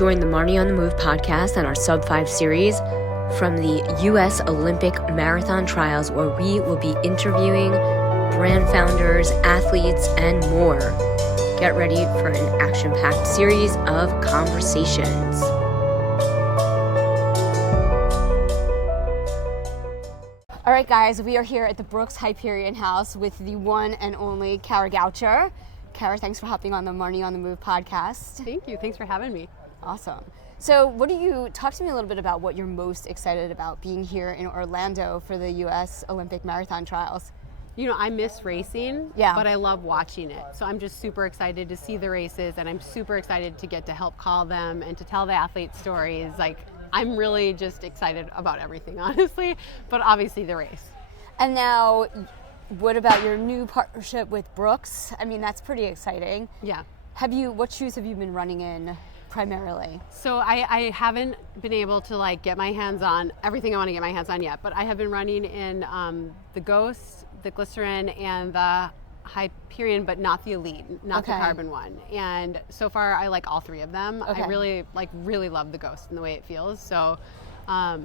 join the Marnie on the Move podcast and our Sub 5 series from the U.S. Olympic Marathon Trials, where we will be interviewing brand founders, athletes, and more. Get ready for an action-packed series of conversations. All right, guys, we are here at the Brooks Hyperion House with the one and only Kara Goucher. Kara, thanks for hopping on the Marnie on the Move podcast. Thank you. Thanks for having me. Awesome. So talk to me a little bit about what you're most excited about being here in Orlando for the U.S. Olympic Marathon Trials. You know, I miss racing, but I love watching it. So I'm just super excited to see the races, and I'm super excited to get to help call them and to tell the athlete stories. Like, I'm really just excited about everything, honestly, but obviously the race. And now, what about your new partnership with Brooks? I mean, that's pretty exciting. Yeah. What shoes have you been running in primarily? So I haven't been able to get my hands on everything I want to get my hands on yet, but I have been running in the Ghost, the Glycerin, and the Hyperion, but not the Elite, not the carbon one. And so far, I like all three of them. Okay. I really love the Ghost and the way it feels. So I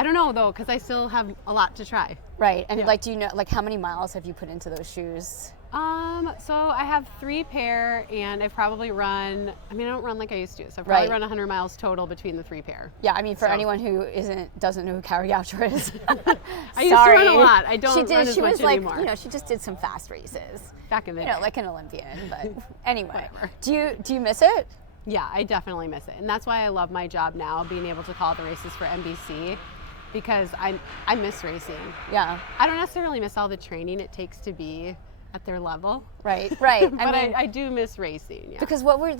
don't know though, because I still have a lot to try. Right. And do you know, how many miles have you put into those shoes? So I have 3 pair, and I've probably run, I don't run like I used to, so I've probably run 100 miles total between the 3 pair. Yeah, for anyone who doesn't know who Kara Goucher is. I used to run a lot. I don't run as much anymore. She just did some fast races. Back in the day. Like an Olympian, but anyway. Do you miss it? Yeah, I definitely miss it. And that's why I love my job now, being able to call the races for NBC, because I miss racing. Yeah. I don't necessarily miss all the training it takes to be at their level. Right. But I do miss racing. Yeah. Because what was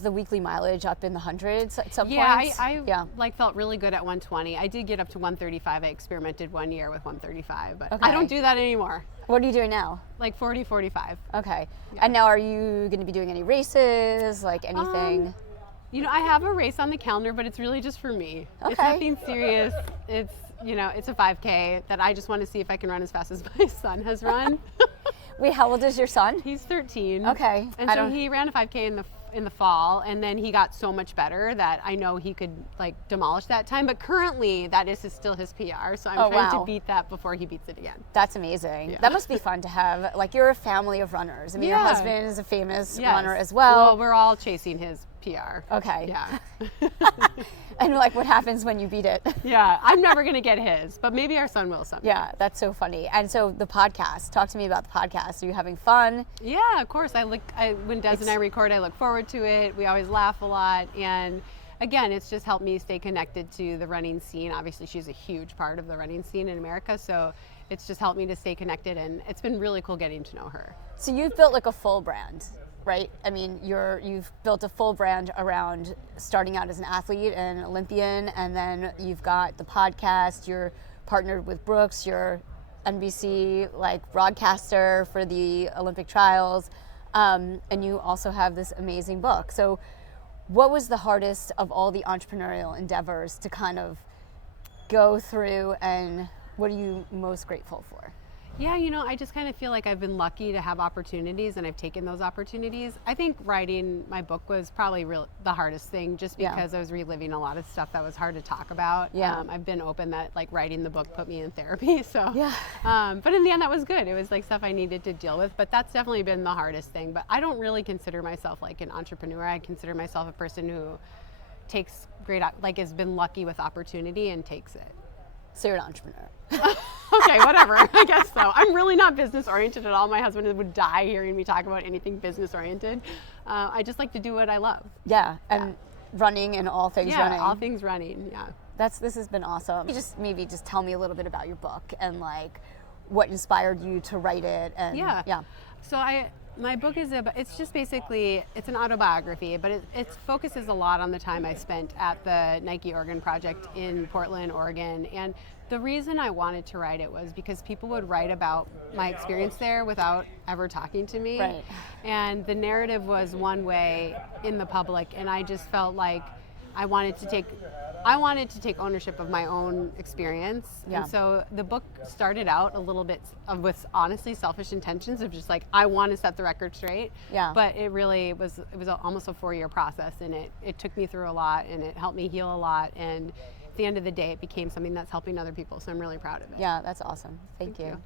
the weekly mileage up in the hundreds at some points? I felt really good at 120. I did get up to 135. I experimented one year with 135, but I don't do that anymore. What are you doing now? 40, 45. Okay. Yeah. And now are you going to be doing any races, anything? I have a race on the calendar, but it's really just for me. Okay. It's nothing serious. It's a 5K that I just want to see if I can run as fast as my son has run. Wait, how old is your son? He's 13. Okay. And so he ran a 5K in the fall, and then he got so much better that I know he could demolish that time. But currently, that is still his PR, so I'm trying to beat that before he beats it again. That's amazing. Yeah. That must be fun to have. You're a family of runners. Your husband is a famous runner as well. Well, we're all chasing his PR. Okay. Yeah. And what happens when you beat it? Yeah, I'm never going to get his, but maybe our son will someday. Yeah, that's so funny. And so the podcast, talk to me about the podcast. Are you having fun? Yeah, of course. When Des and I record, I look forward to it. We always laugh a lot. And again, it's just helped me stay connected to the running scene. Obviously, she's a huge part of the running scene in America. So it's just helped me to stay connected. And it's been really cool getting to know her. So you've built a full brand, right? You've built a full brand around starting out as an athlete and an Olympian, and then you've got the podcast, you're partnered with Brooks, you're NBC broadcaster for the Olympic trials, and you also have this amazing book. So what was the hardest of all the entrepreneurial endeavors to kind of go through, and what are you most grateful for? Yeah, I just kind of feel like I've been lucky to have opportunities, and I've taken those opportunities. I think writing my book was probably the hardest thing, just because I was reliving a lot of stuff that was hard to talk about. Yeah. I've been open that writing the book put me in therapy. So, but in the end, that was good. It was stuff I needed to deal with, but that's definitely been the hardest thing. But I don't really consider myself an entrepreneur. I consider myself a person who takes has been lucky with opportunity and takes it. So you're an entrepreneur. Okay, whatever. I guess so. I'm really not business oriented at all. My husband would die hearing me talk about anything business oriented. I just like to do what I love. Yeah, and running and all things running. Yeah, all things running. Yeah. This has been awesome. Maybe just tell me a little bit about your book and what inspired you to write it. And yeah. So my book it's just basically, it's an autobiography, but it focuses a lot on the time I spent at the Nike Oregon Project in Portland, Oregon. And the reason I wanted to write it was because people would write about my experience there without ever talking to me. Right. And the narrative was one way in the public, and I just felt like I wanted to take ownership of my own experience. Yeah. And so the book started out a little bit with honestly selfish intentions of just like, I want to set the record straight. Yeah. But it was almost a 4-year process, and it took me through a lot, and it helped me heal a lot. And at the end of the day, it became something that's helping other people. So I'm really proud of it. Yeah, that's awesome. Thank you. You.